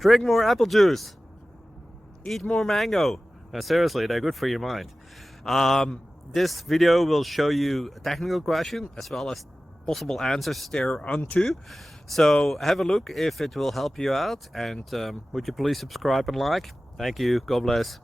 Drink more apple juice. Eat more mango. No, seriously, they're good for your mind. This video will show you a technical question as well as possible answers thereunto. So have a look if it will help you out, and would you please subscribe and like? Thank you. God bless.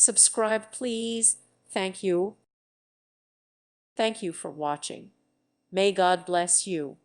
Subscribe, please. Thank you. Thank you for watching. May God bless you.